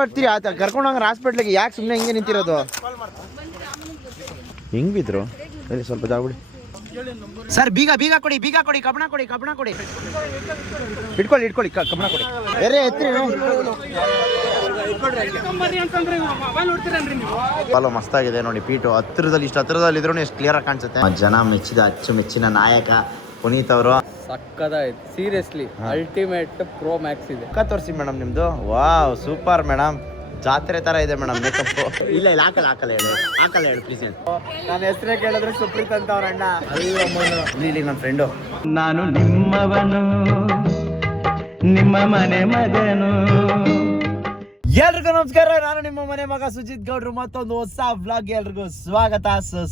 ಬರ್ತೀರಿ ಆತ ಕರ್ಕೊಂಡೋಗ್ರ ಹಾಸ್ಪಿಟ್ಲಿಗೆ ಯಾಕೆ ಸುಮ್ಮನೆ ಹಿಂಗೆ ನಿಂತಿರೋದು ಹೆಂಗ್ ಬಿದ್ರು ಹೇಳಿ ಸ್ವಲ್ಪ ಜಾಗ್ಬಿಡಿ ಸರ್ ಬೀಗ ಬೀಗ ಕೊಡಿ ಕಬ್ಬಣ ಕೊಡಿ ಇಟ್ಕೊಳ್ಳಿ ಕಬ್ಬಣ ಕೊಡಿ ಬೇರೆ ಎತ್ರಿ ಫಾಲೋ ಮಸ್ತಾಗಿದೆ ನೋಡಿ ಪೀಟು ಹತ್ತಿರದಲ್ಲಿ ಇದ್ರೂ ಎಷ್ಟು ಕ್ಲಿಯರ್ ಆಗಿ ಕಾಣಿಸುತ್ತೆ. ಜನ ಮೆಚ್ಚಿದ ಅಚ್ಚುಮೆಚ್ಚಿನ ನಾಯಕ ಪುನೀತ್ ಅವರು ಸಕ್ಕದಾಯ್ತು ಸೀರಿಯಸ್ಲಿ ಅಲ್ಟಿಮೇಟ್ ಪ್ರೋ ಮ್ಯಾಕ್ಸ್ ಇದೆ. ತೋರಿಸಿ ಮೇಡಮ್ ನಿಮ್ದು. ವಾವ್ ಸೂಪರ್ ಮೇಡಮ್, ಜಾತ್ರೆ ತರ ಇದೆ ಮೇಡಮ್ ಮೇಕಪ್. ಇಲ್ಲ ಹಾಕಲ್ಲ ಹೇಳಿ ಪ್ಲೀಸ್ ಹೇಳಿ. ನಾನು ಹೆಸರೇ ಕೇಳಿದ್ರೆ ಸುಪ್ರೀತ್ ಅಂತ ಅವ್ರ ಅಣ್ಣ. ಇಲ್ಲಿ ನನ್ನ ಫ್ರೆಂಡು. ನಾನು ನಿಮ್ಮವನು, ನಿಮ್ಮ ಮನೆ ಮಗನು. ಎಲ್ರಿಗೂ ನಮಸ್ಕಾರ, ನಾನು ನಿಮ್ಮ ಮನೆ ಮಗ ಸುಜಿತ್ ಗೌಡ್ರು. ಮತ್ತೊಂದು ಹೊಸ ವ್ಲಾಗ್ ಎಲ್ರಿಗೂ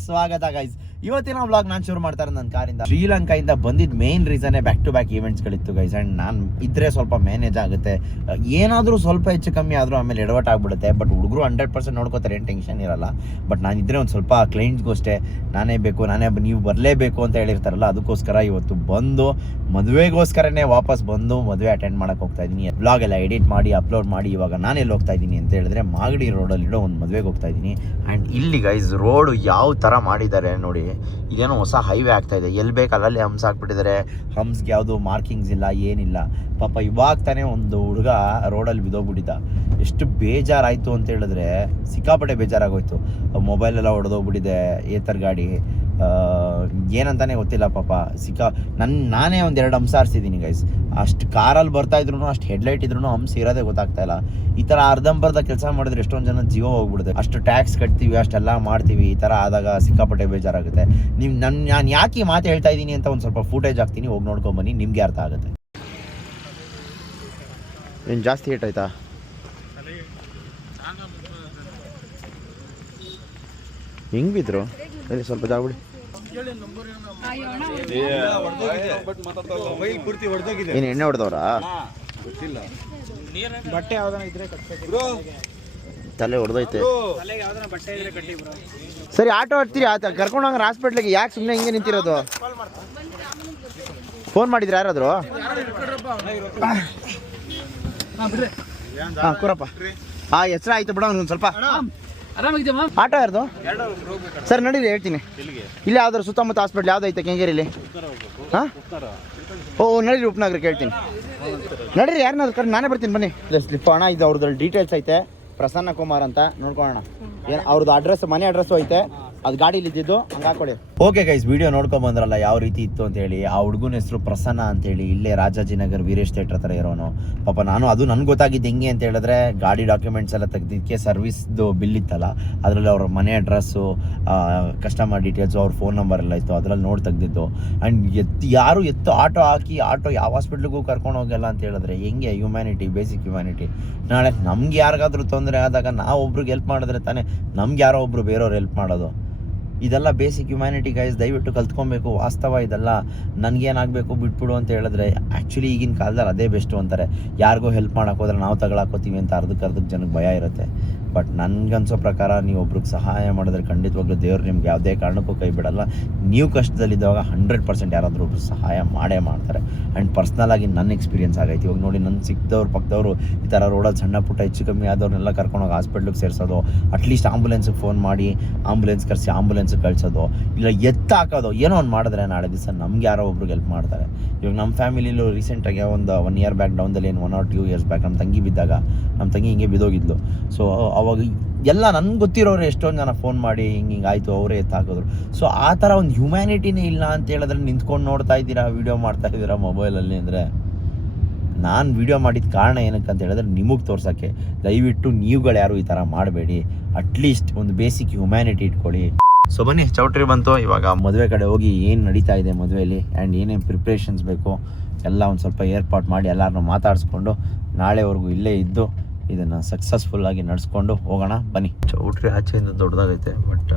ಸ್ವಾಗತ ಗೈಸ್. ಇವತ್ತಿನ ವ್ಲಾಗ್ ನಾನು ಶುರು ಮಾಡ್ತಾರೆ ನನ್ನ ಕಾರಿಂದ. ಶ್ರೀಲಂಕಾಯಿಂದ ಬಂದಿದ್ದ ಮೇನ್ ರೀಸನ್ನೇ ಬ್ಯಾಕ್ ಟು ಬ್ಯಾಕ್ ಈವೆಂಟ್ಸ್ಗಳಿತ್ತು ಗೈಸ್. ಆ್ಯಂಡ್ ನಾನು ಇದ್ರೆ ಸ್ವಲ್ಪ ಮ್ಯಾನೇಜ್ ಆಗುತ್ತೆ, ಏನಾದರೂ ಸ್ವಲ್ಪ ಹೆಚ್ಚು ಕಮ್ಮಿ ಆದರೂ ಆಮೇಲೆ ಎಡವಟ್ ಆಗ್ಬಿಡುತ್ತೆ. ಬಟ್ ಹುಡುಗರು 100% ನೋಡ್ಕೋತಾರೆ, ಏನು ಟೆನ್ಷನ್ ಇರಲ್ಲ. ಬಟ್ ನಾನು ಇದ್ರೆ ಒಂದು ಸ್ವಲ್ಪ ಕ್ಲೈಂಟ್ಸ್ಗೂ ಅಷ್ಟೇ ನಾನೇ ನೀವು ಬರಲೇಬೇಕು ಅಂತ ಹೇಳಿರ್ತಾರಲ್ಲ, ಅದಕ್ಕೋಸ್ಕರ ಇವತ್ತು ಬಂದು ಮದುವೆಗೋಸ್ಕರನೇ ವಾಪಸ್ ಬಂದು ಮದುವೆ ಅಟೆಂಡ್ ಮಾಡಕ್ಕೆ ಹೋಗ್ತಾ ಇದ್ದೀನಿ. ವ್ಲಾಗ್ ಎಲ್ಲ ಎಡಿಟ್ ಮಾಡಿ ಅಪ್ಲೋಡ್ ಮಾಡಿ ಇವಾಗ ನಾನೆಲ್ಲಿ ಹೋಗ್ತಾ ಇದ್ದೀನಿ ಅಂತ ಹೇಳಿದ್ರೆ ಮಾಗಡಿ ರೋಡಲ್ಲಿಡೋ ಒಂದು ಮದುವೆಗೆ ಹೋಗ್ತಾ ಇದ್ದೀನಿ. ಆ್ಯಂಡ್ ಇಲ್ಲಿ ಗೈಸ್ ರೋಡು ಯಾವ ಥರ ಮಾಡಿದ್ದಾರೆ ನೋಡಿ. ಇದೇನೋ ಹೊಸ ಹೈವೇ ಆಗ್ತಾ ಇದೆ, ಎಲ್ಲಿ ಬೇಕಲ್ಲಲ್ಲಿ ಹಂಪ್ಸ್ ಹಾಕ್ಬಿಟ್ಟಿದ್ದಾರೆ. ಹಂಪ್ಸ್ಗೆ ಯಾವುದು ಮಾರ್ಕಿಂಗ್ಸ್ ಇಲ್ಲ, ಏನಿಲ್ಲ. ಪಾಪ ಇವಾಗ ತಾನೇ ಒಂದು ಹುಡುಗ ರೋಡಲ್ಲಿ ಬಿದ್ದೋಗ್ಬಿಟ್ಟಿದ್ದ. ಎಷ್ಟು ಬೇಜಾರಾಯಿತು ಅಂತ ಹೇಳಿದ್ರೆ ಸಿಕ್ಕಾಪಟ್ಟೆ ಬೇಜಾರಾಗೋಯ್ತು. ಮೊಬೈಲೆಲ್ಲ ಹೊಡೆದೋಗ್ಬಿಟ್ಟಿದೆ, ಏತರ್ ಗಾಡಿ ಏನಂತಾನೆ ಗೊತ್ತಿಲ್ಲ. ಪಾಪ ನಾನೇ ಒಂದು 2 ಹಂಪ್ಸ್ ಆರಿಸಿದ್ದೀನಿ ಗೈಸ್. ಅಷ್ಟು ಕಾರಲ್ಲಿ ಬರ್ತಾ ಇದ್ರು, ಅಷ್ಟು ಹೆಡ್ಲೈಟ್ ಇದ್ರು ಹಂಪ್ಸ್ ಇರೋದೇ ಗೊತ್ತಾಗ್ತಾ ಇಲ್ಲ. ಈ ಥರ ಅರ್ಧಂಬರ್ಧ ಕೆಲಸ ಮಾಡಿದ್ರೆ ಎಷ್ಟೊಂದು ಜನ ಜೀವ ಹೋಗ್ಬಿಡುತ್ತೆ. ಅಷ್ಟು ಟ್ಯಾಕ್ಸ್ ಕಟ್ತೀವಿ, ಅಷ್ಟೆಲ್ಲ ಮಾಡ್ತೀವಿ, ಈ ಥರ ಆದಾಗ ಸಿಕ್ಕಾಪಟ್ಟೆ ಬೇಜಾರಾಗುತ್ತೆ. ನಾನು ಯಾಕೆ ಮಾತು ಹೇಳ್ತಾ ಇದ್ದೀನಿ ಅಂತ ಒಂದು ಸ್ವಲ್ಪ ಫೂಟೇಜ್ ಹಾಕ್ತೀನಿ, ಹೋಗಿ ನೋಡ್ಕೊಂಬನ್ನಿ, ನಿಮಗೆ ಅರ್ಥ ಆಗುತ್ತೆ. ಏನು ಜಾಸ್ತಿ ಹೇಟ್ ಆಯ್ತಾ? ಹೆಂಗ್ ಬಿದ್ರು ಹೇಳಿ ಸ್ವಲ್ಪ ಜಾಗ್ಬಿಡಿ. ಏನು ಎಣ್ಣೆ ಹೊಡೆದವ್ರಾ? ಬಟ್ಟೆ ಯಾವ್ದಾನ ಇದ್ರೆ ತಲೆ ಹೊಡೆದೈತೆ. ಸರಿ ಆಟೋ ಹತ್ತೀರಿ ಆತ ಕರ್ಕೊಂಡೋಗ್ರ ಹಾಸ್ಪಿಟ್ಲಿಗೆ ಯಾಕೆ ಸುಮ್ಮನೆ ಹಿಂಗೆ ನಿಂತಿರೋದು? ಫೋನ್ ಮಾಡಿದ್ರೆ ಯಾರಾದ್ರು? ಹಾಂ ಕೂರಪ್ಪ. ಹೆಸರು ಆಯ್ತು ಬಿಡ ಒಂದು ಸ್ವಲ್ಪ. ಆಟೋ ಯಾರ್ದು ಸರ್? ನಡೀರಿ ಹೇಳ್ತೀನಿ. ಇಲ್ಲಿ ಯಾವ್ದಾರು ಸುತ್ತಮುತ್ತ ಹಾಸ್ಪಿಟ್ಲ್ ಯಾವ್ದೈತೆ ಕೆಂಗೇರಿಲಿ? ಹಾಂ ನಡೀರಿ, ಉಪನಗರಕ್ಕೆ ಹೇಳ್ತೀನಿ. ನಡೀರಿ, ಯಾರನ್ನಾದ್ರು ಕರೆ ನಾನೇ ಬರ್ತೀನಿ ಬನ್ನಿ. ಸ್ಲಿಪ್ ಅಣ್ಣ, ಇದು ಅವ್ರದ್ದು ಡೀಟೇಲ್ಸ್ ಐತೆ, ಪ್ರಸನ್ನ ಕುಮಾರ್ ಅಂತ ನೋಡ್ಕೊಳ್ಳೋಣ. ಏನು ಅವ್ರದ್ದು ಅಡ್ರೆಸ್, ಮನೆ ಅಡ್ರೆಸ್ಸು ಐತೆ, ಅದು ಗಾಡೀಲಿ ಇದ್ದಿದ್ದು ಹಂಗೆ ಹಾಕೊಳ್ಳಿ. ಓಕೆ ಗೈಸ್, ವಿಡಿಯೋ ನೋಡ್ಕೊಂಬಂದ್ರಲ್ಲ ಯಾವ ರೀತಿ ಇತ್ತು ಅಂತೇಳಿ. ಆ ಹುಡುಗನ ಹೆಸರು ಪ್ರಸನ್ನ ಅಂತೇಳಿ, ಇಲ್ಲೇ ರಾಜಾಜಿನಗರ್ ವೀರೇಶ್ ಥಿಯೇಟರ್ ಹತ್ರ ಇರೋನು. ಪಾಪ ಅದು ನನಗೆ ಗೊತ್ತಾಗಿದ್ದು ಹೆಂಗೆ ಅಂತ ಹೇಳಿದ್ರೆ, ಗಾಡಿ ಡಾಕ್ಯುಮೆಂಟ್ಸ್ ಎಲ್ಲ ತೆಗ್ದಿದ್ದಕ್ಕೆ ಸರ್ವಿಸ್ದು ಬಿಲ್ ಇತ್ತಲ್ಲ, ಅದರಲ್ಲಿ ಅವ್ರ ಮನೆ ಅಡ್ರೆಸ್ಸು, ಕಸ್ಟಮರ್ ಡೀಟೇಲ್ಸು, ಅವ್ರ ಫೋನ್ ನಂಬರ್ ಎಲ್ಲ ಇತ್ತು, ಅದರಲ್ಲಿ ನೋಡಿ ತೆಗ್ದಿದ್ದು. ಆ್ಯಂಡ್ ಯಾರು ಆಟೋ ಹಾಕಿ ಯಾವ ಹಾಸ್ಪಿಟ್ಲಿಗೂ ಕರ್ಕೊಂಡು ಹೋಗಲ್ಲ ಅಂತ ಹೇಳಿದ್ರೆ ಹೆಂಗೆ? Humanity, basic humanity. ನಾಳೆ ನಮ್ಗೆ ಯಾರಿಗಾದ್ರೂ ತೊಂದರೆ ಆದಾಗ ನಾವು ಒಬ್ರಿಗೆ ಹೆಲ್ಪ್ ಮಾಡಿದ್ರೆ ತಾನೇ ನಮ್ಗೆ ಯಾರೋ ಒಬ್ರು ಬೇರೆಯವ್ರು ಹೆಲ್ಪ್ ಮಾಡೋದು. ಇದೆಲ್ಲ ಬೇಸಿಕ್ ಹ್ಯುಮ್ಯಾನಿಟಿ ಗೈಸ್, ದಯವಿಟ್ಟು ಕಲ್ತ್ಕೊಬೇಕು. ವಾಸ್ತವ ಇದೆಲ್ಲ. ನನಗೇನಾಗಬೇಕು ಬಿಟ್ಬಿಡು ಅಂತ ಹೇಳಿದ್ರೆ ಆ್ಯಕ್ಚುಲಿ ಈಗಿನ ಕಾಲದಲ್ಲಿ ಅದೇ ಬೆಸ್ಟು ಅಂತಾರೆ. ಯಾರಿಗೂ ಹೆಲ್ಪ್ ಮಾಡೋಕೆ ಹೋದ್ರೆ ನಾವು ತಗೊಳಕೋತೀವಿ ಅಂತ ಅರ್ಧಕ್ಕೆ ಜನಕ್ಕೆ ಭಯ ಇರುತ್ತೆ. ಬಟ್ ನನಗನ್ಸೋ ಪ್ರಕಾರ ನೀವು ಒಬ್ರಿಗೆ ಸಹಾಯ ಮಾಡಿದ್ರೆ ಖಂಡಿತವಾಗ್ಲೂ ದೇವ್ರು ನಿಮ್ಗೆ ಯಾವುದೇ ಕಾರಣಕ್ಕೂ ಕೈ ಬಿಡಲ್ಲ. ನೀವು ಕಷ್ಟದಲ್ಲಿದ್ದಾಗ 100% ಯಾರಾದರೂ ಒಬ್ರು ಸಹಾಯ ಮಾಡೇ ಮಾಡ್ತಾರೆ. ಆ್ಯಂಡ್ ಪರ್ಸ್ನಲಾಗಿ ನನ್ನ ಎಕ್ಸ್ಪೀರಿಯನ್ಸ್ ಆಗೈತಿ. ಇವಾಗ ನೋಡಿ, ನನ್ನ ಸಿಕ್ದವ್ರು ಪಕ್ಕದವರು ಈ ಥರ ರೋಡಲ್ಲಿ ಸಣ್ಣ ಪುಟ್ಟ ಹೆಚ್ಚು ಕಮ್ಮಿ ಆದವ್ರನ್ನೆಲ್ಲ ಕರ್ಕೊಂಡೋಗಿ ಹಾಸ್ಪಿಟ್ಲಿಗೆ ಸೇರಿಸೋದು, ಅಟ್ಲೀಸ್ಟ್ ಆಂಬುಲೆನ್ಸಿಗೆ ಫೋನ್ ಮಾಡಿ ಆಂಬುಲೆನ್ಸ್ ಕರೆಸಿ ಆಂಬುಲೆನ್ಸಿಗೆ ಕಳಿಸೋದು, ಇಲ್ಲ ಹಾಕೋದು, ಏನೋ ಒಂದು ಮಾಡಿದ್ರೆ ನಾಳೆ ದಿವಸ ನಮ್ಗೆ ಯಾರೋ ಒಬ್ರಿಗೆ ಹೆಲ್ಪ್ ಮಾಡ್ತಾರೆ. ಇವಾಗ ನಮ್ಮ ಫ್ಯಾಮಿಲಿಲೂ ರೀಸೆಂಟಾಗಿ ಒಂದು 1 year ಬ್ಯಾಕ್ ಡೌನ್ದಲ್ಲಿ, 1 or 2 years ಬ್ಯಾಕ್ ನಮ್ಮ ತಂಗಿ ಬಿದ್ದಾಗ, ನಮ್ಮ ತಂಗಿ ಹಿಂಗೆ ಬಿದ್ದೋಗಿದ್ಲು. ಸೊ ಅವಾಗ ಎಲ್ಲ ನನಗೆ ಗೊತ್ತಿರೋರು ಎಷ್ಟೊಂದು ಜನ ಫೋನ್ ಮಾಡಿ ಹಿಂಗೆ ಆಯಿತು, ಅವರೇ ಹಾಕಿದ್ರು. ಸೊ ಆ ಥರ ಒಂದು ಹ್ಯುಮ್ಯಾನಿಟಿನೇ ಇಲ್ಲ ಅಂತ ಹೇಳಿದ್ರೆ ನಿಂತ್ಕೊಂಡು ನೋಡ್ತಾ ಇದ್ದೀರಾ, ವೀಡಿಯೋ ಮಾಡ್ತಾ ಇದ್ದೀರಾ ಮೊಬೈಲಲ್ಲಿ ಅಂದರೆ, ನಾನು ವೀಡಿಯೋ ಮಾಡಿದ ಕಾರಣ ಏನಕ್ಕೆ ಅಂತ ಹೇಳಿದ್ರೆ ನಿಮಗೆ ತೋರ್ಸೋಕ್ಕೆ. ದಯವಿಟ್ಟು ನೀವುಗಳು ಯಾರು ಈ ಥರ ಮಾಡಬೇಡಿ. ಅಟ್ಲೀಸ್ಟ್ ಒಂದು ಬೇಸಿಕ್ ಹ್ಯುಮ್ಯಾನಿಟಿ ಇಟ್ಕೊಳ್ಳಿ. ಸೊ ಬನ್ನಿ, ಚೌಟ್ರಿ ಬಂತು. ಇವಾಗ ಮದುವೆ ಕಡೆ ಹೋಗಿ ಏನು ನಡೀತಾ ಇದೆ ಮದುವೆಯಲ್ಲಿ ಆ್ಯಂಡ್ ಏನೇನು ಪ್ರಿಪ್ರೇಷನ್ಸ್ ಬೇಕು ಎಲ್ಲ ಒಂದು ಸ್ವಲ್ಪ ಏರ್ಪಾಟ್ ಮಾಡಿ ಎಲ್ಲರನ್ನೂ ಮಾತಾಡಿಸ್ಕೊಂಡು ನಾಳೆವರೆಗೂ ಇಲ್ಲೇ ಇದ್ದು ಇದನ್ನು ಸಕ್ಸಸ್ಫುಲ್ಲಾಗಿ ನಡೆಸ್ಕೊಂಡು ಹೋಗೋಣ ಬನ್ನಿ. ಚೌಟ್ರಿ ಆಚೆಯಿಂದ ದೊಡ್ಡದಾಗೈತೆ, ಬಟ್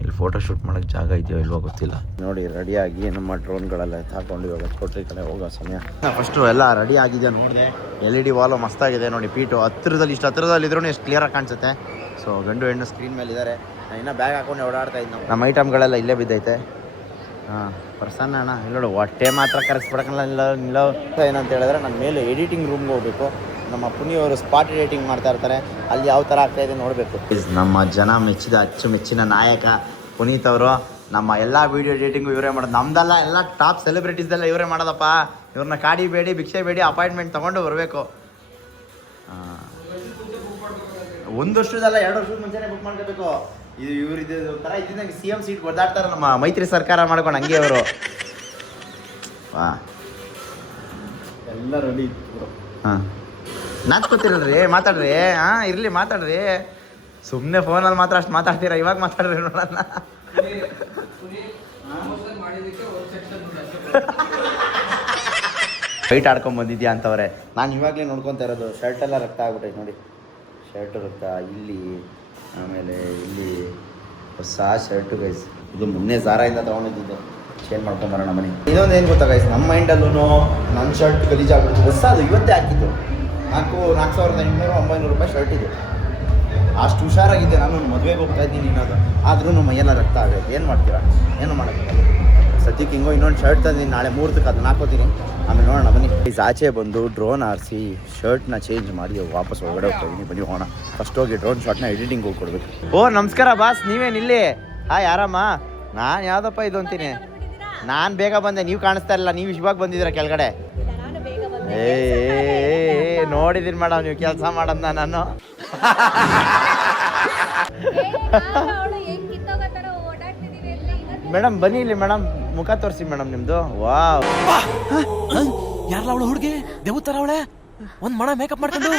ಇಲ್ಲಿ ಫೋಟೋಶೂಟ್ ಮಾಡೋಕ್ಕೆ ಜಾಗ ಇದೆಯೋ ಇಲ್ವೋ ಗೊತ್ತಿಲ್ಲ. ನೋಡಿ, ರೆಡಿಯಾಗಿ ನಮ್ಮ ಡ್ರೋನ್ಗಳೆಲ್ಲ ಹಾಕೊಂಡು ಇವಾಗ ಚೌಟ್ರಿ ಕಡೆ ಹೋಗೋ ಸಮಯ. ಫಸ್ಟು ಎಲ್ಲ ರೆಡಿ ಆಗಿದೆ ನೋಡಿದೆ. LED ವಾಲು ಮಸ್ತಾಗಿದೆ ನೋಡಿ. ಪೀಟು ಹತ್ತಿರದಲ್ಲಿದ್ರೂ ಎಷ್ಟು ಕ್ಲಿಯರಾಗಿ ಕಾಣಿಸುತ್ತೆ. ಸೊ ಗಂಡು ಹೆಣ್ಣು ಸ್ಕ್ರೀನ್ ಮೇಲೆ ಇದ್ದಾರೆ. ನಾನು ಇನ್ನೂ ಬ್ಯಾಗ್ ಹಾಕೊಂಡು ಓಡಾಡ್ತಾ ಇದ್ದು. ನಮ್ಮ ಐಟಮ್ಗಳೆಲ್ಲ ಇಲ್ಲೇ ಬಿದ್ದೈತೆ. ಪ್ರಸನ್ನ ಅಣ್ಣ ಇಲ್ಲಿ ನೋಡು, ಹೊಟ್ಟೆ ಮಾತ್ರ ಕರೆಸ್ಬಿಡಕ್ಕಲ್ಲ. ಇಲ್ಲ ಏನಂತ ಹೇಳಿದ್ರೆ ನನ್ನ ಮೇಲೆ ಎಡಿಟಿಂಗ್ ರೂಮ್ಗೆ ಹೋಗಬೇಕು. ನಮ್ಮ ಪುನಿಯವರು ಸ್ಪಾಟ್ ರೇಟಿಂಗ್ ಮಾಡ್ತಾ ಇರ್ತಾರೆ, ಅಲ್ಲಿ ಯಾವ ಥರ ಆಗ್ತಾ ಇದೆ ನೋಡಬೇಕು. ನಮ್ಮ ಜನ ಮೆಚ್ಚಿದ ಅಚ್ಚುಮೆಚ್ಚಿನ ನಾಯಕ ಪುನೀತ್ ಅವರು. ನಮ್ಮ ಎಲ್ಲ ವೀಡಿಯೋ ಎಡಿಟಿಂಗು ಇವರೇ ಮಾಡೋದು, ನಮ್ದೆಲ್ಲ ಎಲ್ಲ ಟಾಪ್ ಸೆಲೆಬ್ರಿಟೀಸ್ದೆಲ್ಲ ಇವರೇ ಮಾಡೋದಪ್ಪ. ಇವ್ರನ್ನ ಕಾಡಿಬೇಡಿ, ಭಿಕ್ಷೆ ಬೇಡಿ, ಅಪಾಯಿಂಟ್ಮೆಂಟ್ ತೊಗೊಂಡು ಬರಬೇಕು. 1 ವರ್ಷದಲ್ಲ 2 ವರ್ಷದ ಮುಂಚೆನೇ ಬುಕ್ ಮಾಡ್ಕೋಬೇಕು. ಇದು ಇವ್ರಿದ್ದು ಥರ ಇದ್ದಂಗೆ CM ಸೀಟ್ ಒದ್ದಾಡ್ತಾರೆ ನಮ್ಮ ಮೈತ್ರಿ ಸರ್ಕಾರ ಮಾಡ್ಕೊಂಡು ಹಂಗೆ ಅವರು. ವಾ ಎಲ್ಲ ರೆಡಿ. ಹಾಂ ನಾಚ್ಕೊತಿರಲ್ರಿ, ಮಾತಾಡ್ರಿ. ಹಾಂ ಇರಲಿ ಮಾತಾಡ್ರಿ, ಸುಮ್ಮನೆ ಫೋನಲ್ಲಿ ಮಾತ್ರ ಅಷ್ಟು ಮಾತಾಡ್ತೀರಾ, ಇವಾಗ ಮಾತಾಡ್ರಿ ನೋಡೋಣ. ಫೈಟ್ ಆಡ್ಕೊಂಡು ಬಂದಿದ್ಯಾ ಅಂತವ್ರೆ. ನಾನು ಇವಾಗಲೇ ನೋಡ್ಕೊತಾ ಇರೋದು, ಶರ್ಟೆಲ್ಲ ರಕ್ತ ಆಗ್ಬಿಟ್ಟೈತೆ ನೋಡಿ. ಶರ್ಟು ರಕ್ತ ಇಲ್ಲಿ, ಆಮೇಲೆ ಇಲ್ಲಿ ಹೊಸ ಶರ್ಟು ಗೈಸ್. ಇದು ಮೊನ್ನೆ ಝಾರಾಯಿಂದ ತೊಗೊಂಡಿದ್ದು, ಚೇಂಜ್ ಮಾಡ್ಕೊಂಬರೋಣ ಮನೆ. ಇನ್ನೊಂದು ಏನು ಗೊತ್ತಾ ಗೈಸ್, ನಮ್ಮ ಮೈಂಡಲ್ಲೂ ನನ್ನ ಶರ್ಟ್ ಗಲೀಜಾಗ್ಬಿಟ್ಟು ಹೊಸ ಅದು ಇವತ್ತೇ ಹಾಕಿದ್ದು 4,800-900 ರೂಪಾಯಿ ಶರ್ಟ್ ಇದು. ಅಷ್ಟು ಹುಷಾರಾಗಿದ್ದೆ ನಾನು, ಮದುವೆಗೆ ಹೋಗ್ತಾ ಇದ್ದೀನಿ ಅನ್ನೋದು. ಆದ್ರೂ ಮೈಯೆಲ್ಲ ರಕ್ತ ಆಗೈತೆ, ಏನು ಮಾಡ್ತೀರಾ, ಏನು ಮಾಡೋಕ್ಕಾಗಲ್ಲ. ಸದ್ಯಕ್ಕೆ ಹಿಂಗೋ ಇನ್ನೊಂದು ಶರ್ಟ್ ತಂದಿದ್ದೀನಿ, ನಾಳೆ ಮುಹೂರ್ತಕ್ಕೆ ಅದನ್ನ ಹಾಕೋತೀನಿ, ಆಮೇಲೆ ನೋಡೋಣ ಬನ್ನಿ. ಆಚೆ ಬಂದು ಡ್ರೋನ್ ಆರಿಸಿ ಶರ್ಟ್ನ ಚೇಂಜ್ ಮಾಡಿ ವಾಪಸ್ ಒಳಗಡೆ ಹೋಗ್ತಾ ಇದ್ದೀನಿ. ಬನ್ನಿ ಹೋಗೋಣ. ಫಸ್ಟ್ ಹೋಗಿ ಡ್ರೋನ್ ಶಾಟ್ನ ಎಡಿಟಿಂಗ್ ಹೋಗಿ ಕೊಡ್ಬೇಕು. ಓ ನಮಸ್ಕಾರ ಬಾಸ್, ನೀವೇನಿಲ್ಲಿ? ಹಾಯ್ ಆರಾಮ. ನಾನು ಯಾವುದಪ್ಪ ಇದು ಅಂತೀನಿ. ನಾನು ಬೇಗ ಬಂದೆ, ನೀವು ಕಾಣಿಸ್ತಾ ಇಲ್ಲ, ನೀವು ಇವಾಗ ಬಂದಿದ್ದೀರಾ ಕೆಳಗಡೆ. ನೋಡಿದೀನಿ ಮೇಡಮ್, ನೀವು ಕೆಲಸ ಮಾಡೋದನ್ನ ನಾನು. ಮೇಡಮ್ ಬನ್ನಿ ಇಲ್ಲಿ ಮೇಡಮ್, ಮುಖ ತೋರಿಸಿ ಮೇಡಮ್ ನಿಮ್ದು. ವಾವ್, ಯಾರಲ್ಲ ಅವಳು ಹುಡುಗಿ ದೇವತರ ಅವಳೆ, ಒಂದ್ ಮಣ ಮೇಕಪ್ ಮಾಡ್ಕೊಂಡು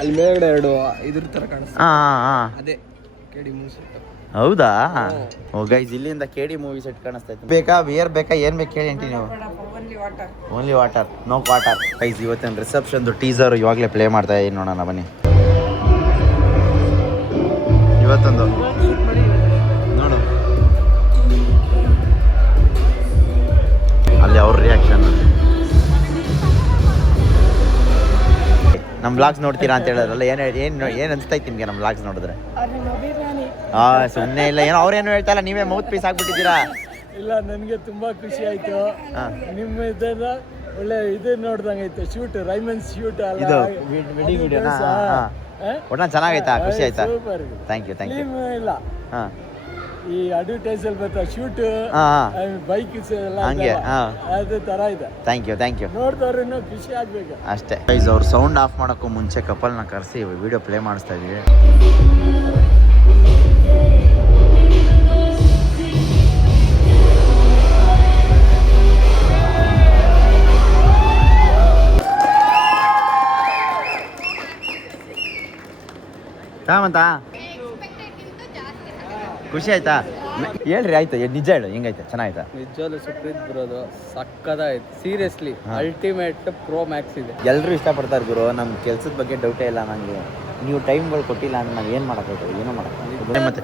ಅಲ್ಲಿ ಮೇಲ್ಗಡೆ 2 ಇದ್ರ ತರ ಕಾಣಿಸ್ತಾ ಅದೇ ಕೆಡಿ ಮೂವಿ ಸೆಟ್. ಹೌದಾ? ಓ ಗೈಸ್, ಇಲ್ಲಿಂದ KD ಮೂವಿ ಸೆಟ್ ಕಾಣಿಸ್ತಾ ಇತ್ತು. ಬೇಕಾ ಬಿಯರ್ ಬೇಕಾ, ಏನ್ ಬೇಕು ಹೇಳಿ ಅಂಟಿ ನೀವು? Only water, no water. Guys ಇವತ್ತಿನ ರಿಸೆಪ್ಷನ್ದು ಟೀಸರ್ ಇವಾಗಲೇ ಪ್ಲೇ ಮಾಡ್ತಾ ಇದ್ದೀನಿ, ನೋಡೋಣ ಬನ್ನಿ. ಇವತ್ತೊಂದು ನೋಡು, ಅಲ್ಲಿ ಅವ್ರ ರಿಯಾಕ್ಷನ್. ನಮ್ಮ ಬ್ಲಾಗ್ಸ್ ನೋಡ್ತೀರಾ ಅಂತ ಹೇಳಿದ್ರಲ್ಲ, ಏನು ಅನಿಸ್ತೈತಿ ನಿಮಗೆ ನಮ್ಮ ಬ್ಲಾಗ್ಸ್ ನೋಡಿದ್ರೆ? ಸುಮ್ಮನೆ ಇಲ್ಲ, ಏನೋ ಅವ್ರೇನು ಹೇಳ್ತಾ ಇಲ್ಲ, ನೀವೇ ಮೌತ್ ಪೀಸ್ ಆಗ್ಬಿಟ್ಟಿದ್ದೀರಾ. ಇಲ್ಲ, ನನಗೆ ತುಂಬಾ ಖುಷಿ ಆಯ್ತು. ನಿಮ್ಮ ಇದನ್ನ ಒಳ್ಳೆ ಇದು ನೋಡ್ದಂಗೆ ಐತೆ, ಶೂಟ್ ರೈಮನ್ಸ್ ಶೂಟ್ ಅಲ್ಲ ಇದು ವೆಡ್ಡಿಂಗ್ ವಿಡಿಯೋನಾ? ಒಟ್ಟ ಚೆನ್ನಾಗೈತಾ? ಖುಷಿ ಆಯ್ತಾ? ಥ್ಯಾಂಕ್ ಯು ಇಲ್ಲ ಹಾಂ, ಈ ಅಡ್ವರ್ಟೈಸಲ್ಲಿ ಬರ್ತಾ ಶೂಟ್ ಬೈಕ್ ಎಲ್ಲ ಹಂಗೆ. ಅದೇ ತರ ಇದೆ. ಥ್ಯಾಂಕ್ ಯು ನೋಡ್ದವ್ರು ಖುಷಿ ಆಗ್ಬೇಕು ಅಷ್ಟೇ. ಗೈಸ್ ಅವ್ರು ಸೌಂಡ್ ಆಫ್ ಮಾಡೋಕ್ಕೂ ಮುಂಚೆ ಕಪಲ್ನ ಕರೆಸಿ ವಿಡಿಯೋ ಪ್ಲೇ ಮಾಡಿಸ್ತಾ ಇದೀವಿ. ಕಾಮಂತ ಖುಷಿ ಆಯ್ತಾ? ಹೇಳ್ರಿ, ಆಯ್ತು ನಿಜ ಹೇಳು, ಹೆಂಗೈತೆ? ಚೆನ್ನಾಯ್ತಾ? ನಿಜವಾಗ್ಲೂ ಸುಪ್ರೀತ್ ಬರೋದು ಸಕ್ಕದಾಯ್ತು. ಸೀರಿಯಸ್ಲಿ ಅಲ್ಟಿಮೇಟ್ ಪ್ರೋ ಮ್ಯಾಕ್ಸ್ ಇದೆ. ಎಲ್ಲರೂ ಇಷ್ಟಪಡ್ತಾರೆ ಗುರು. ನಮ್ಮ ಕೆಲ್ಸದ ಬಗ್ಗೆ ಡೌಟೇ ಇಲ್ಲ ನನಗೆ. ನೀವು ಟೈಮ್ಗಳು ಕೊಟ್ಟಿಲ್ಲ ಅಂದ್ರೆ ನಾವು ಏನು ಮಾಡೋಕ್ಕಾಯ್ತು? ಏನೋ ಮಾಡೋಕ್ಕಾಗಲ್ಲ. ಮತ್ತೆ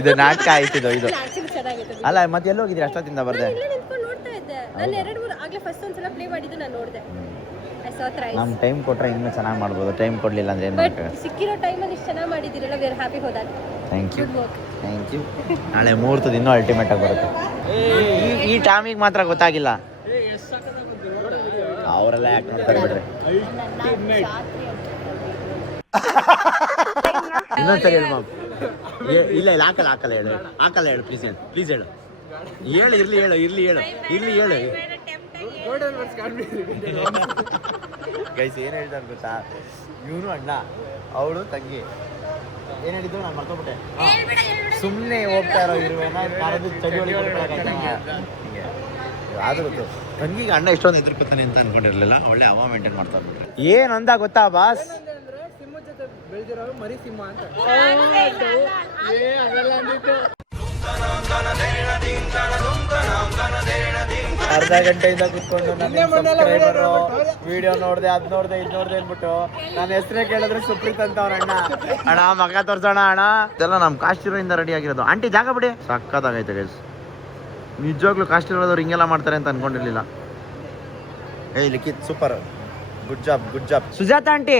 ಇದು ನಾಟಕ ಆಯ್ತು ಇದು. ಅಲ್ಲ ಮತ್ತೆ ಎಲ್ಲಿ ಹೋಗಿದ್ರಿ ಅಷ್ಟೊತ್ತಿಂದ ಬರ್ದೆ? ನಮ್ಮ ಟೈಮ್ ಕೊಟ್ರೆ ಇನ್ನೂ ಚೆನ್ನಾಗಿ ಮಾಡ್ಬೋದು, ಟೈಮ್ ಕೊಡಲಿಲ್ಲ ಅಂದ್ರೆ ಏನು ಮಾಡೋಕ್ಕಾಗಲ್ಲ. ಸಿಕ್ಕಿರೋ ಟೈಮಲ್ಲಿ ಇಷ್ಟು ಚೆನ್ನಾಗಿ ಮಾಡಿದ್ದೀರಲ್ಲ, we are happy for that. Thank you. ನಾಳೆ ಮುಹೂರ್ತದ ಇನ್ನೂ ಅಲ್ಟಿಮೇಟ್ ಆಗಿ ಬರುತ್ತೆ. ಈ ಟೈಮಿಗೆ ಮಾತ್ರ ಗೊತ್ತಾಗಿಲ್ಲ, ಅವರೆಲ್ಲ ಯಾಕೆ ನೋಡ್ತಾರೆ ಬಿಡ್ರಿ. ಇನ್ನೊಂದ್ಸರಿ ಹೇಳು ಮ್ಯಾಮ್. ಇಲ್ಲ ಹಾಕಲ್ಲ ಹೇಳು ಪ್ಲೀಸ್ ಹೇಳು. ಇರ್ಲಿ ಹೇಳು. ಗೈಸ್ ಏನು ಹೇಳ್ತಾರೆ ಗೊತ್ತಾ, ಇವನು ಅಣ್ಣ ಅವಳು ತಂಗಿ. ಏನು ಹೇಳಿದ್ರು ನಾನು ಮರ್ತೋಗ್ಬಿಟ್ಟೆ. ಸುಮ್ಮನೆ ಹೋಗ್ತಾ ಇರೋ ಇರುವೇನ ಕಾರದ್ದು ಚಳಿ ಆದ್ರೂ ತಂಗಿಗೆ ಅಣ್ಣ ಎಷ್ಟೊಂದು ಎದುರ್ಕೊತಾನೆ ಅಂತ ಅನ್ಕೊಂಡಿರ್ಲಿಲ್ಲ. ಒಳ್ಳೆ ಅವ ಮೇಂಟೈನ್ ಮಾಡ್ತಾ ಇರ್ಬಿಟ್ರೆ. ಏನು ಅಂದ ಗೊತ್ತಾ ಬಾಸ್, ಸಿಂಹ ಜೊತೆ ಬೆಳೆದಿರೋ ಮರಿ ಸಿಂಹ ಅಂತ. ಅರ್ಧ ಗಂಟೆಯಿಂದ ಕೂತ್ಕೊಂಡು ನನ್ನ ವಿಡಿಯೋ ನೋಡಿದೆ, ಇದು ನೋಡಿದೆ ಅಂದ್ಬಿಟ್ಟು ನನ್ನ ಹೆಸರೇ ಕೇಳಿದ್ರೆ ಸುಪ್ರೀತ್ ಅಂತ ಅವ್ರ ಅಣ್ಣ ಮಗ ತೋರ್ಸೋಣ ಅಣ್ಣ. ಇದೆಲ್ಲ ನಮ್ಮ ಕಾಶ್ಮೀರದಿಂದ ರೆಡಿ ಆಗಿರೋದು. ಆಂಟಿ ಜಾಗ ಬಿಡಿ, ಸಕ್ಕತ್ತಾಗೈತೆ ಗೈಸ್. ನಿಜವಾಗ್ಲೂ ಕಾಶ್ಮೀರದವ್ರು ಹಿಂಗೆಲ್ಲ ಮಾಡ್ತಾರೆ ಅಂತ ಅನ್ಕೊಂಡಿರ್ಲಿಲ್ಲ. Likhith super, good job. Sujatha aunty,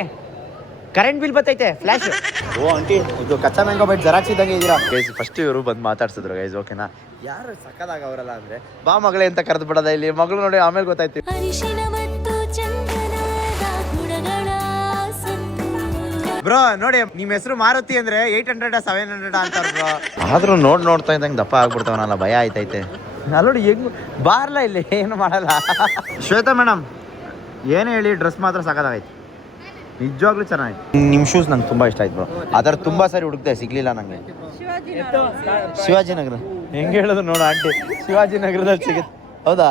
current bill ಬರ್ತೈತೆ, ಫ್ಲಾಶ್. ಓ ಆಂಟಿ, ಇದು ಕಚ್ಚಾ ಮ್ಯಾಂಗೋ ಬೈಟ್ ಜೆರಾಕ್ಸ್ ಇದ್ದಂಗೆ ಇದೀರಾ ಗೈಸ್. ಫಸ್ಟ್ ಇವರು ಬಂದು ಮಾತಾಡ್ಸಿದ್ರು ಗೈಸ್. ಓಕೆನಾ, ಯಾರು ಸಕ್ಕದಾಗ ಅವರಲ್ಲ ಅಂದ್ರೆ ಬಾ ಮಗಳೇ ಅಂತ ಕರೆದು ಬಿಡೋದ ಇಲ್ಲಿ. ಮಗಳು ನೋಡಿ ಆಮೇಲೆ ಗೊತ್ತಾಯ್ತು. ಬ್ರೋ ನೋಡಿ ನಿಮ್ಮ ಹೆಸರು ಮಾರುತಿ ಅಂದ್ರೆ 800 700 ಅಂತಾರ ಬ್ರೋ. ಆದ್ರೂ ನೋಡ್ತಾ ಇದ್ದಂಗೆ ದಪ್ಪ ಆಗ್ಬಿಡ್ತಾವನಲ್ಲ, ಭಯ ಆಯ್ತೈತೆ. ನೋಡಿ ಹೆಂಗ್ ಬಾರ್ಲ ಇಲ್ಲಿ ಏನು ಮಾಡಲ್ಲ. ಶ್ವೇತಾ ಮೇಡಮ್ ಏನೇ ಹೇಳಿ ಡ್ರೆಸ್ ಮಾತ್ರ ಸಖತ್ತಾಗೈತೆ, ನಿಜವಾಗ್ಲೂ ಚೆನ್ನಾಗಿ. ನಿಮ್ಮ ಶೂಸ್ ನಂಗೆ ತುಂಬ ಇಷ್ಟ ಆಯ್ತು ಬ್ರೋ. ಅದರ ತುಂಬ ಸರಿ ಹುಡುಕ್ದೆ, ಸಿಗ್ಲಿಲ್ಲ ನಂಗೆ. ಶಿವಾಜಿನಗರ ಹೆಂಗೆ ಹೇಳೋದು ನೋಡು ಆಂಟಿ, ಶಿವಾಜಿನಗರದಲ್ಲಿ ಸಿಗುತ್ತೆ. ಹೌದಾ?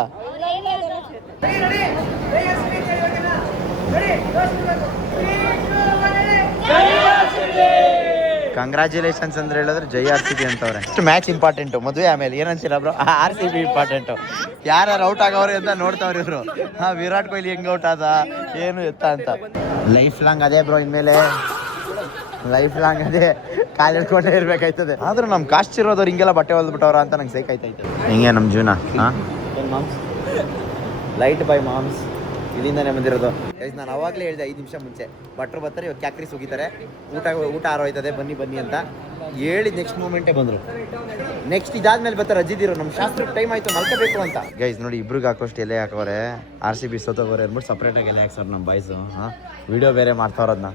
ಕಂಗ್ರ್ಯಾಚುಲೇಷನ್ಸ್ ಅಂದ್ರೆ ಹೇಳಿದ್ರೆ ಜೈ RCB ಅಂತವ್ರೆ. ಇಷ್ಟು ಮ್ಯಾಚ್ ಇಂಪಾರ್ಟೆಂಟು, ಮದುವೆ ಆಮೇಲೆ ಏನಂತಿಲ್ಲ ಬ್ರೋ, RCB ಇಂಪಾರ್ಟೆಂಟು. ಯಾರು ಔಟ್ ಆಗವ್ರೆ ಅಂತ ನೋಡ್ತಾವ್ರಿ ಇವರು. ವಿರಾಟ್ ಕೊಹ್ಲಿ ಹೆಂಗ್ ಔಟ್ ಆದ ಏನು ಎತ್ತ ಅಂತ. ಲೈಫ್ ಲಾಂಗ್ ಅದೇ ಬ್ರೋ, ಇನ್ಮೇಲೆ ಲೈಫ್ ಲಾಂಗ್ ಅದೇ ಕಾಲು ಹಿಡ್ಕೊಂಡೇ ಇರ್ಬೇಕಾಯ್ತದೆ. ಆದ್ರೂ ನಮ್ಮ ಕಾಸ್ಟ್ ಇರೋದವ್ರು ಹಿಂಗೆಲ್ಲ ಬಟ್ಟೆ ಹೊಲ್ದ್ಬಿಟ್ಟವ್ರ ಅಂತ ನಂಗೆ ಸೇಕಾಯ್ತೈತೆ. ಹಿಂಗೆ ನಮ್ಮ ಜೀವನ. ಲೈಟ್ ಬೈ ಮಾಮ್ಸ್ ಇಲ್ಲಿಂದಾನೆ ಬಂದಿರೋದು. ನಾನು ಅವಾಗಲೇ ಹೇಳಿದೆ 5 ನಿಮಿಷ ಮುಂಚೆ, ಭಟ್ರು ಬರ್ತಾರೆ, ಇವಾಗ ಕ್ಯಾಕ್ರೀಸ್ ಹೋಗಿದ್ದಾರೆ, ಊಟ ಆರೋಯ್ತದೆ ಬನ್ನಿ ಅಂತ ಹೇಳಿದ ನೆಕ್ಸ್ಟ್ ಮೂಮೆಂಟೇ ಬಂದರು. ನೆಕ್ಸ್ಟ್ ಇದಾದ್ಮೇಲೆ ಬರ್ತಾರೆ ಅಜ್ಜಿದಿರು, ನಮ್ಮ ಶಾಸ್ತ್ರಕ್ಕೆ ಟೈಮ್ ಆಯಿತು ಮಲ್ಕೋಬೇಕು ಅಂತ. ಗೈಸ್ ನೋಡಿ ಇಬ್ರಿಗೆ ಹಾಕೋಷ್ಟು ಎಲೆ ಹಾಕೋರೆ, RCB ಸೋತೋಗೋರೆ ಅಂದ್ಬಿಟ್ಟು ಸಪ್ರೇಟಾಗಿ ಎಲೆ ಹಾಕ್ಸೋರು ನಮ್ಮ ಬಾಯ್ಸು. ವಿಡಿಯೋ ಬೇರೆ ಮಾಡ್ತಾವ್ರದನ್ನ.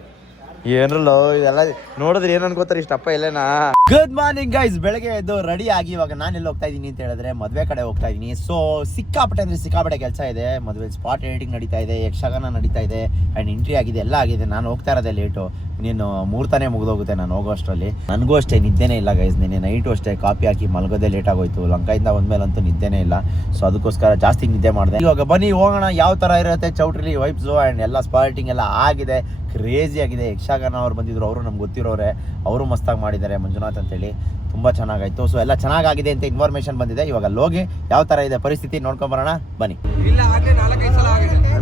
ಏನಲ್ಲ ಇದೆಲ್ಲ ನೋಡಿದ್ರೆ ಏನು ಅನ್ಕೋತಾರೆ ಇಷ್ಟಪ್ಪ ಎಲ್ಲೇನಾ. ಗುಡ್ ಮಾರ್ನಿಂಗ್ ಗೈಸ್, ಬೆಳಗ್ಗೆ ಎದ್ದು ರೆಡಿ ಆಗಿ ಇವಾಗ ನಾನು ಎಲ್ಲಿ ಹೋಗ್ತಾ ಇದ್ದೀನಿ ಅಂತ ಹೇಳಿದ್ರೆ ಮದುವೆ ಕಡೆ ಹೋಗ್ತಾ ಇದ್ದೀನಿ. ಸೊ ಸಿಕ್ಕಾಪಟ್ಟೆ ಕೆಲಸ ಇದೆ. ಮದುವೆ ಸ್ಪಾಟ್ ಎಡಿಟಿಂಗ್ ನಡೀತಾ ಇದೆ, ಯಕ್ಷಗಾನ ನಡೀತಾ ಇದೆ, ಆ್ಯಂಡ್ ಎಂಟ್ರಿ ಆಗಿದೆ, ಎಲ್ಲ ಆಗಿದೆ. ನಾನು ಹೋಗ್ತಾ ಇರೋದೇ ಲೇಟು, ನೀನು ಮುಹೂರ್ತನೇ ಮುಗಿದೋಗುತ್ತೆ ನಾನು ಹೋಗೋ ಅಷ್ಟರಲ್ಲಿ. ನನಗೂ ಅಷ್ಟೇ ನಿದ್ದೆನೇ ಇಲ್ಲ ಗೈಸ್. ನಿನ್ನೆ ನೈಟು ಅಷ್ಟೇ ಕಾಫಿ ಹಾಕಿ ಮಲಗೋದೇ ಲೇಟ್ ಆಗೋಯ್ತು. ಲಂಕಾಯಿಂದ ಒಂದ್ಮೇಲಂತೂ ನಿದ್ದೆನೇ ಇಲ್ಲ. ಸೊ ಅದಕ್ಕೋಸ್ಕರ ಜಾಸ್ತಿ ನಿದ್ದೆ ಮಾಡಿದೆ. ಇವಾಗ ಬನ್ನಿ ಹೋಗೋಣ, ಯಾವ ಥರ ಇರುತ್ತೆ ಚೌಟ್ರಿ ವೈಬ್ಸು ಆ್ಯಂಡ್ ಎಲ್ಲ ಸ್ಪಾಟಿಂಗ್ ಎಲ್ಲ ಆಗಿದೆ, ಕ್ರೇಜಿ ಆಗಿದೆ. ಯಕ್ಷಗಾನ ಅವ್ರು ಬಂದಿದ್ರು, ಅವರು ನಮ್ಗೆ ಗೊತ್ತಿರೋರೆ, ಅವರು ಮಸ್ತಾಗಿ ಮಾಡಿದ್ದಾರೆ ಮಂಜುನಾಥ್ ಅಂತೇಳಿ, ತುಂಬ ಚೆನ್ನಾಗಾಯಿತು. ಸೊ ಎಲ್ಲ ಚೆನ್ನಾಗಾಗಿದೆ ಅಂತ ಇನ್ಫಾರ್ಮೇಷನ್ ಬಂದಿದೆ. ಇವಾಗ ಅಲ್ಲಿ ಹೋಗಿ ಯಾವ ಥರ ಇದೆ ಪರಿಸ್ಥಿತಿ ನೋಡ್ಕೊಂಬರೋಣ ಬನ್ನಿ.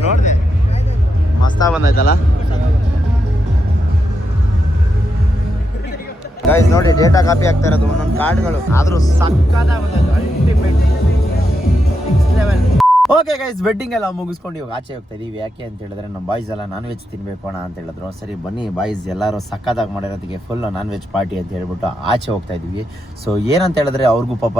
ನೋಡಿದೆ ಮಸ್ತಾಗಿ ಬಂದೈತಲ್ಲ ಗೈಸ್. ನೋಡಿ ಡೇಟಾ ಕಾಪಿ ಆಗ್ತಾ ಇರೋದು ಒಂದೊಂದು ಕಾರ್ಡ್ಗಳು, ಆದರೂ ಸಕ್ಕತ್ತಾಗಿ ಬಂದೈತೆ, ultimate next level. Okay guys, wedding ಎಲ್ಲ ಮುಗಿಸ್ಕೊಂಡು ಇವಾಗ ಆಚೆ ಹೋಗ್ತಾ ಇದೀವಿ. ಯಾಕೆ ಅಂತ ಹೇಳಿದ್ರೆ ನಮ್ಮ ಬಾಯ್ಸ್ ಎಲ್ಲ ನಾನ್ ವೆಜ್ ತಿನ್ಬೇಕು ಅಣ್ಣ ಅಂತ ಹೇಳಿದ್ರು. ಸರಿ ಬನ್ನಿ ಬಾಯ್ಸ್ ಎಲ್ಲರೂ ಸಕ್ಕತ್ತಾಗಿ ಮಾಡಿರೋದಕ್ಕೆ ಫುಲ್ ನಾನ್ ವೆಜ್ ಪಾರ್ಟಿ ಅಂತ ಹೇಳ್ಬಿಟ್ಟು ಆಚೆ ಹೋಗ್ತಾ ಇದೀವಿ. ಸೊ ಏನಂತ ಹೇಳಿದ್ರೆ ಅವ್ರಿಗೂ ಪಾಪ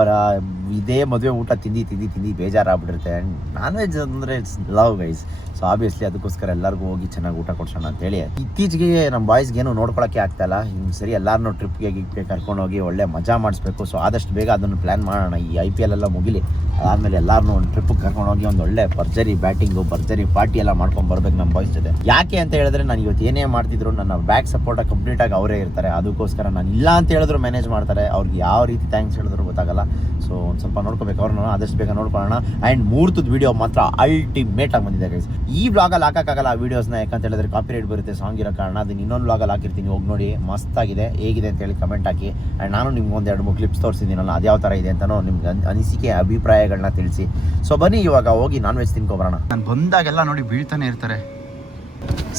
ಇದೇ ಮದುವೆ ಊಟ ತಿಂದು ಬೇಜಾರಾಗ್ಬಿಟ್ಟಿರುತ್ತೆ. ಆ್ಯಂಡ್ ನಾನ್ ವೆಜ್ ಅಂದರೆ it's love guys. So obviously ಅದಕ್ಕೋಸ್ಕರ ಎಲ್ಲರಿಗೂ ಹೋಗಿ ಚೆನ್ನಾಗಿ ಊಟ ಕೊಡ್ಸೋಣ ಅಂತೇಳಿ ಇತ್ತೀಚೆಗೆ ನಮ್ಮ ಬಾಯ್ಸ್ಗೇನು ನೋಡ್ಕೊಳಕ್ಕೆ ಆಗ್ತಾಯಿಲ್ಲ. ಹಿಂಗೆ ಸರಿ ಎಲ್ಲರನ್ನೂ ಟ್ರಿಪ್ಗೆ ಕರ್ಕೊಂಡೋಗಿ ಒಳ್ಳೆ ಮಜಾ ಮಾಡಿಸ್ಬೇಕು. ಸೊ ಆದಷ್ಟು ಬೇಗ ಅದನ್ನು ಪ್ಲ್ಯಾನ್ ಮಾಡೋಣ. ಈ IPL ಎಲ್ಲ ಮುಗಿಲಿ, ಅದಾದಮೇಲೆ ಎಲ್ಲರನ್ನೂ ಒಂದು ಟ್ರಿಪ್ಗೆ ಕರ್ಕೊಂಡೋಗಿ ಒಂದು ಒಳ್ಳೆ ಭರ್ಜರಿ ಬ್ಯಾಟಿಂಗು ಭರ್ಜರಿ ಪಾರ್ಟಿ ಎಲ್ಲ ಮಾಡ್ಕೊಂಡು ಬರ್ಬೇಕು ನಮ್ಮ ಬಾಯ್ಸ್ ಜೊತೆ. ಯಾಕೆ ಅಂತ ಹೇಳಿದ್ರೆ ನಾನು ಇವತ್ತು ಏನೇ ಮಾಡ್ತಿದ್ರು ನನ್ನ ಬ್ಯಾಕ್ ಸಪೋರ್ಟ್ ಕಂಪ್ಲೀಟಾಗಿ ಅವರೇ ಇರ್ತಾರೆ. ಅದಕ್ಕೋಸ್ಕರ ನಾನು ಇಲ್ಲ ಅಂತ ಹೇಳಿದ್ರು ಮ್ಯಾನೇಜ್ ಮಾಡ್ತಾರೆ. ಅವ್ರಿಗೆ ಯಾವ ರೀತಿ ಥ್ಯಾಂಕ್ಸ್ ಹೇಳಿದ್ರು ಗೊತ್ತಾಗಲ್ಲ. ಸೊ ಒಂದು ಸ್ವಲ್ಪ ನೋಡ್ಕೋಬೇಕು ಅವ್ರನ್ನ, ಆದಷ್ಟು ಬೇಗ ನೋಡ್ಕೊಳ್ಳೋಣ. ಆ್ಯಂಡ್ ಮುಹೂರ್ತದ ವೀಡಿಯೋ ಮಾತ್ರ ಅಲ್ಟಿಮೇಟಾಗಿ ಬಂದಿದೆ ಗೈಸ್. ಈ ವ್ಲಾಗಲ್ಲಿ ಹಾಕೋಕ್ಕಾಗಲ್ಲ ಆ ವೀಡಿಯೋಸ್ನ, ಯಾಕಂತ ಹೇಳಿದ್ರೆ ಕಾಪಿರೈಟ್ ಬರುತ್ತೆ ಸಾಂಗ್ ಇರೋ ಕಾರಣ. ಅದನ್ನ ಇನ್ನೊಂದು ವ್ಲಾಗಲ್ಲಿ ಹಾಕಿರ್ತೀನಿ, ಹೋಗಿ ನೋಡಿ. ಮಸ್ತಾಗಿದೆ, ಹೇಗಿದೆ ಅಂತೇಳಿ ಕಮೆಂಟ್ ಹಾಕಿ. ಆ್ಯಂಡ್ ನಾನು ನಿಮ್ಗೆ ಒಂದು 2-3 ಕ್ಲಿಪ್ಸ್ ತೋರಿಸಿದ್ದೀನಲ್ಲ, ಅದು ಯಾವ ಥರ ಇದೆ ಅಂತಲೂ ನಿಮ್ಗೆ ಅನಿಸಿಕೆ ಅಭಿಪ್ರಾಯಗಳನ್ನ ತಿಳಿಸಿ. ಸೊ ಬನ್ನಿ ಇವಾಗ ಹೋಗಿ ನಾನ್ ವೆಜ್ ತಿನ್ಕೊಬರೋಣ. ನಾನು ಬಂದಾಗೆಲ್ಲ ನೋಡಿ ಬೀಳ್ತಾನೆ ಇರ್ತಾರೆ.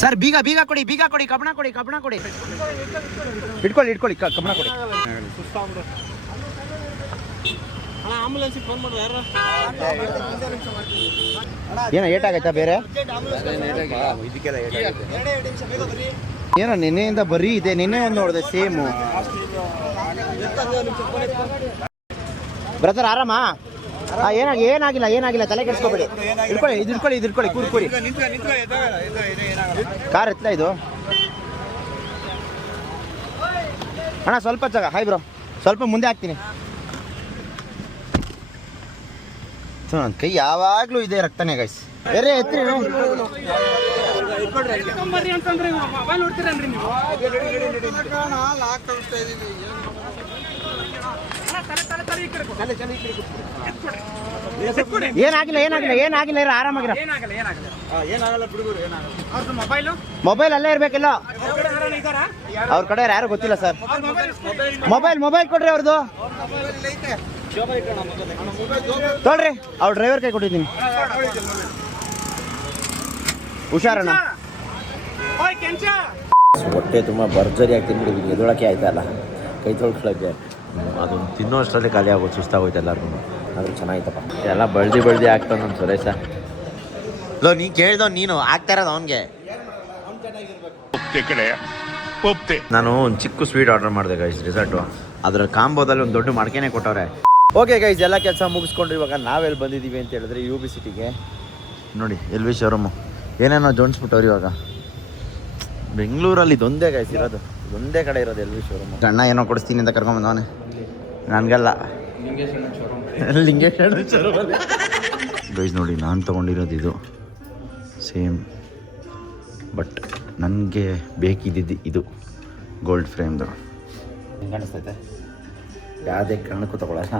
ಸರ್ ಬೀಗ ಕೊಡಿ, ಕಬ್ಬಣ ಕೊಡಿ, ಇಟ್ಕೊಳ್ಳಿ ಕಬ್ಬಣ ಕೊಡಿ. ಏನೋ ಏಟಾಗೈತಾ ಬೇರೆ? ಏನೋ ನಿನ್ನೆಯಿಂದ ಬರೀ ಇದೆ. ನಿನ್ನೆ ಒಂದು ನೋಡಿದೆ ಸೇಮು. ಬ್ರದರ್ ಆರಾಮಾ? ಏನಾಗಿಲ್ಲ, ತಲೆ ಕೆಡಿಸ್ಕೋಬೇಡಿ. ಇದ್ಕೊಳ್ಳಿ ಕೂರಿ. ಕಾರ್ ಎತ್ತಲ ಇದು ಅಣ್ಣ, ಸ್ವಲ್ಪ ಜಾಗ. ಹಾಯ್ ಬ್ರೋ, ಸ್ವಲ್ಪ ಮುಂದೆ ಹಾಕ್ತೀನಿ. ನನ್ನ ಕೈ ಯಾವಾಗಲೂ ಇದೆ ರಕ್ತನೇ ಗೈಸ್. ಬೇರೆ ಎತ್ತಿ ಏನಾಗಿಲ್ಲ ಆರಾಮಾಗಿರ. ಮೊಬೈಲ್ ಅಲ್ಲೇ ಇರ್ಬೇಕಿಲ್ಲ, ಅವ್ರ ಕಡೆ ಯಾರು ಗೊತ್ತಿಲ್ಲ ಸರ್. ಮೊಬೈಲ್ ಕೊಡ್ರಿ ಅವ್ರದ್ದು. ತೊಳ್ರಿ, ಅವ್ರ ಡ್ರೈವರ್ ಕೈ ಕೊಟ್ಟಿದ್ದೀನಿ. ಹುಷಾರಣ್ಣ. ಹೊಟ್ಟೆ ತುಂಬ ಭರ್ಜರಿ ಆಗಿ ತಿನ್ಬಿಟ್ಟಿದ್ದೀನಿ, ಎದೊಳಕ್ಕೆ ಆಯ್ತಲ್ಲ ಕೈ ತೊಳ್ಕೊಳಕ್ಕೆ. ಅದೊಂದು ತಿನ್ನೋ ಅಷ್ಟರಲ್ಲಿ ಖಾಲಿ ಆಗೋದು, ಸುಸ್ತಾಗೋಯ್ತು ಎಲ್ಲರಿಗೂ. ಆದರೂ ಚೆನ್ನಾಗಿತ್ತಪ್ಪ. ಎಲ್ಲ ಬಳ್ದಿ ಆಗ್ತಾನೆ ನಮ್ಮ ಸುರೇಶ. ನೀ ಕೇಳ್ದವ್, ನೀನು ಆಗ್ತಾ ಇರೋದು ಅವನಿಗೆ. ನಾನು ಒಂದು ಚಿಕ್ಕ ಸ್ವೀಟ್ ಆರ್ಡರ್ ಮಾಡಿದೆ ಗೈಸ್, ರಿಸಾರ್ಟು. ಅದರ ಕಾಂಬೋದಲ್ಲಿ ಒಂದು ದೊಡ್ಡ ಮಡಕೆನೇ ಕೊಟ್ಟವ್ರೆ. ಓಕೆ ಗೈಸ್, ಎಲ್ಲ ಕೆಲಸ ಮುಗಿಸ್ಕೊಂಡು ಇವಾಗ ನಾವೆಲ್ಲಿ ಬಂದಿದ್ದೀವಿ ಅಂತ ಹೇಳಿದ್ರೆ UB ಸಿಟಿಗೆ. ನೋಡಿ LV ಶೋರೂಮು ಏನೇನೋ ಜೋಡಿಸ್ಬಿಟ್ಟವ್ರು. ಇವಾಗ ಬೆಂಗಳೂರಲ್ಲಿ ಇದೊಂದೇ ಗೈಸ್ ಇರೋದು, ಇದೊಂದೇ ಕಡೆ ಇರೋದು ಎಲ್ ವಿ ಶೋರೂಮ್. ಅಣ್ಣ ಏನೋ ಕೊಡಿಸ್ತೀನಿ ಅಂತ ಕರ್ಕೊಂಬಂದವನೆ, ನನಗಲ್ಲ ಲಿಂಗೇಶ್ ಗೈಸ್. ನೋಡಿ ನಾನು ತೊಗೊಂಡಿರೋದು ಇದು ಸೇಮ್, ಬಟ್ ನನಗೆ ಬೇಕಿದ್ದಿದ್ದು ಇದು ಗೋಲ್ಡ್ ಫ್ರೇಮ್ದು. ಹೆಂಗೆ ಕಾಣಿಸ್ತೈತೆ? ಯಾವುದೇ ಕಾರಣಕ್ಕೂ ತಗೊಳ್ಳಲ್ಲ.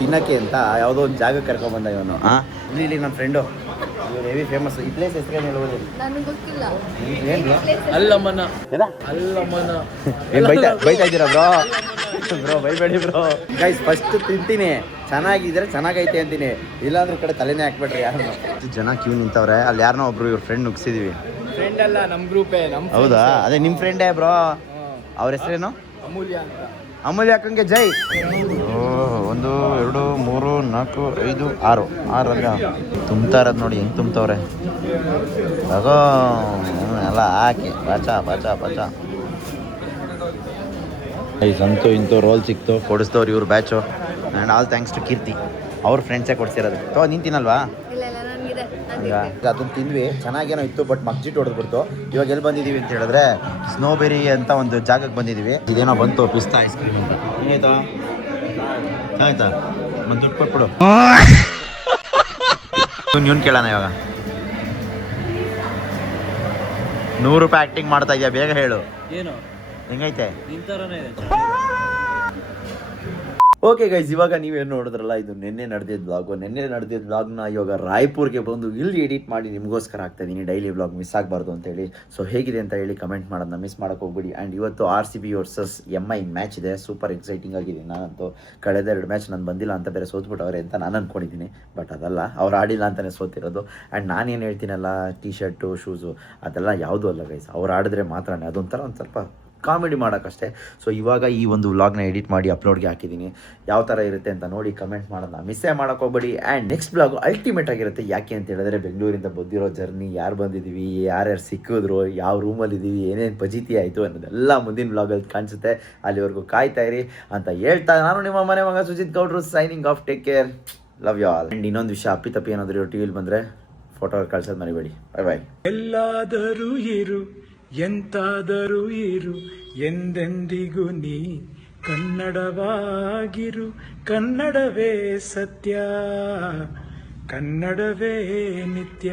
ತಿನ್ನಕ್ಕೆ ಅಂತ ಯಾವುದೋ ಒಂದು ಜಾಗಕ್ಕೆ ಕರ್ಕೊಂಡ್ಬಂದ ಇವನು. ಇಲ್ಲಿ ನನ್ನ ಫ್ರೆಂಡು, ಇವ್ರು ಹೆವಿ ಫೇಮಸ್. ಈ ಪ್ಲೇಸ್ ಹೆಸರೇನು ಹೇಳ್ಬೋದು? ನನಗೆ ಗೊತ್ತಿಲ್ಲ. ಏನು ಅಲ್ಲಮ್ಮನ ಏನು ಬೈತಾ ಇದ್ದೀರಾ ಬ್ರೋ ಬೈಬೇಡಿ ಬ್ರೋ. ಗೈಸ್ ಫಸ್ಟ್ ತಿಂತೀನಿ, ಚೆನ್ನಾಗಿದ್ರೆ ಚೆನ್ನಾಗೈತೆ ಅಂತೀನಿ, ಇಲ್ಲಾಂದ್ರೆ ಕಡೆ ತಲೆನೇ ಹಾಕ್ಬೇಡ್ರಿ. ಯಾರನ್ನ ಜನ ಕ್ಯೂ ನಿಂತವ್ರೆ, ಅಲ್ಲಿ ಯಾರನ್ನೋ ಒಬ್ರು ಇವ್ರ ಫ್ರೆಂಡ್ ನುಗ್ಸಿದೀವಿ. ಫ್ರೆಂಡ್ ಅಲ್ಲ, ನಮ್ಮ ಗ್ರೂಪೇ. ಹೌದಾ? ಅದೇ ನಿಮ್ಮ ಫ್ರೆಂಡೇ ಬ್ರೋ. ಅವ್ರ ಹೆಸರೇನು? ಅಮೂಲ್ಯ ಅಂತ. ಅಮೂಲ್ಯ ಅಕ್ಕಂಗೆ ಜೈ. 1 2 3 4 5 6 6 ತುಂಬ್ತಾ ಇರೋದು ನೋಡಿ, ಹೆಂಗೆ ತುಂಬ್ತವ್ರೆ. ತಗೋ ಎಲ್ಲ ಹಾಕಿ ಬಚ ಸಂತು ಇಂತು ರೋಲ್ ಸಿಕ್ತು, ಕೊಡಿಸ್ತವ್ರು ಇವ್ರು batch. And all thanks to Keerthi, ಅವ್ರ ಫ್ರೆಂಡ್ಸೇ ಕೊಡ್ಸಿರೋದು. ನಿಂತಿನಲ್ವಾ? ಇಲ್ಲ ನನಗಿದೆ. ಈಗ ಅದನ್ನು ತಿಂದ್ವಿ, ಚೆನ್ನಾಗೇನೋ ಇತ್ತು, ಬಟ್ ಮಗ್ಜಿಟ್ ಹೊಡೆದ್ಬಿಡ್ತು. ಇವಾಗ ಎಲ್ಲಿ ಬಂದಿದ್ದೀವಿ ಅಂತ ಹೇಳಿದ್ರೆ ಸ್ನೋಬೆರಿ ಅಂತ ಒಂದು ಜಾಗಕ್ಕೆ ಬಂದಿದ್ದೀವಿ. ಇದೇನೋ ಬಂತು ಪಿಸ್ತಾ ಐಸ್ ಕ್ರೀಮ್ ಅಂತ. ಏನಾಯ್ತಾ? ಆಯ್ತಾ? ಒಂದು ದುಡ್ಡು ಕೊಟ್ಬಿಡು. ನೀನು ಕೇಳೋಣ ಇವಾಗ. 100 ರೂಪಾಯಿ ಆ್ಯಕ್ಟಿಂಗ್ ಮಾಡ್ತಾ ಇದೆಯಾ? ಬೇಗ ಹೇಳು. ಏನು ಹೆಂಗೈತೆ? ನಿಂತರನೇ ಇದೆ. ಓಕೆ ಗೈಸ್, ಇವಾಗ ನೀವೇನು ನೋಡಿದ್ರಲ್ಲ, ಇದು ನಿನ್ನೆ ನಡೆದಿದ್ದ ಬ್ಲಾಗು. ನಿನ್ನೆ ನಡೆದಿದ್ದ ಬ್ಲಾಗ್ನ ಇವಾಗ ರಾಯ್ಪುರ್ಗೆ ಬಂದು ಇಲ್ಲಿ ಎಡಿಟ್ ಮಾಡಿ ನಿಮಗೋಸ್ಕರ ಆಗ್ತಾ ಇದ್ದೀನಿ. ಡೈಲಿ ಬ್ಲಾಗ್ ಮಿಸ್ ಆಗಬಾರ್ದು ಅಂತೇಳಿ. ಸೊ ಹೇಗಿದೆ ಅಂತ ಹೇಳಿ ಕಮೆಂಟ್ ಮಾಡೋದನ್ನ ಮಿಸ್ ಮಾಡೋಕ್ಕೆ ಹೋಗ್ಬಿಡಿ. ಆ್ಯಂಡ್ ಇವತ್ತು RCB ವರ್ಸಸ್ MI ಮ್ಯಾಚ್ ಇದೆ. ಸೂಪರ್ ಎಕ್ಸೈಟಿಂಗ್ ಆಗಿದೆ. ನಾನಂತೂ ಕಳೆದ 2 ಮ್ಯಾಚ್ ನಾನು ಬಂದಿಲ್ಲ ಅಂತ ಬೇರೆ ಸೋತ್ಬಿಟ್ಟವ್ರೆ ಅಂತ ನಾನು ಅಂದ್ಕೊಂಡಿದ್ದೀನಿ. ಬಟ್ ಅದಲ್ಲ, ಅವ್ರು ಆಡಿಲ್ಲ ಅಂತಲೇ ಸೋತಿರೋದು. ಆ್ಯಂಡ್ ನಾನೇನು ಹೇಳ್ತೀನಲ್ಲ, ಟೀ ಶರ್ಟು ಶೂಸು ಅದೆಲ್ಲ ಯಾವುದೂ ಅಲ್ಲ ಗೈಸ್, ಅವ್ರು ಆಡಿದ್ರೆ ಮಾತ್ರನೇ. ಅದೊಂಥರ ಒಂದು ಸ್ವಲ್ಪ ಕಾಮಿಡಿ ಮಾಡೋಕ್ಕಷ್ಟೇ. ಸೊ ಇವಾಗ ಈ ಒಂದು ವ್ಲಾಗ್ನ ಎಡಿಟ್ ಮಾಡಿ ಅಪ್ಲೋಡ್ಗೆ ಹಾಕಿದ್ದೀನಿ. ಯಾವ ಥರ ಇರುತ್ತೆ ಅಂತ ನೋಡಿ ಕಮೆಂಟ್ ಮಾಡೋದನ್ನ ಮಿಸ್ಸೇ ಮಾಡೋಕ್ಕೆ ಹೋಗ್ಬೇಡಿ. ಆ್ಯಂಡ್ ನೆಕ್ಸ್ಟ್ ಬ್ಲಾಗು ಅಲ್ಟಿಮೇಟ್ ಆಗಿರುತ್ತೆ. ಯಾಕೆ ಅಂತ ಹೇಳಿದ್ರೆ ಬೆಂಗಳೂರಿಂದ ಬಂದಿರೋ ಜರ್ನಿ, ಯಾರು ಬಂದಿದ್ದೀವಿ, ಯಾರ್ಯಾರು ಸಿಕ್ಕಿದ್ರು, ಯಾವ ರೂಮಲ್ಲಿದ್ದೀವಿ, ಏನೇನು ಫಜೀತಿ ಆಯಿತು ಅನ್ನೋದೆಲ್ಲ ಮುಂದಿನ ಬ್ಲಾಗಲ್ಲಿ ಕಾಣಿಸುತ್ತೆ. ಅಲ್ಲಿವರೆಗೂ ಕಾಯ್ತಾ ಇರಿ ಅಂತ ಹೇಳ್ತಾ ನಾನು ನಿಮ್ಮ ಮನೆ ಮಗ ಸುಜಿತ್ ಗೌಡ್ರು signing off. Take care, love you all. And ಇನ್ನೊಂದು ವಿಷಯ, ಅಪ್ಪಿ ಏನಾದರೂ ಟಿವಿಲಿ ಬಂದರೆ ಫೋಟೋ ಕಳ್ಸೋದು ಮರಿಬೇಡಿ. ಬಾಯ್. ಎಲ್ಲಾದರೂ ಇರು, ಎಂತಾದರೂ ಇರು, ಎಂದೆಂದಿಗೂ ನೀ ಕನ್ನಡವಾಗಿರು. ಕನ್ನಡವೇ ಸತ್ಯ, ಕನ್ನಡವೇ ನಿತ್ಯ.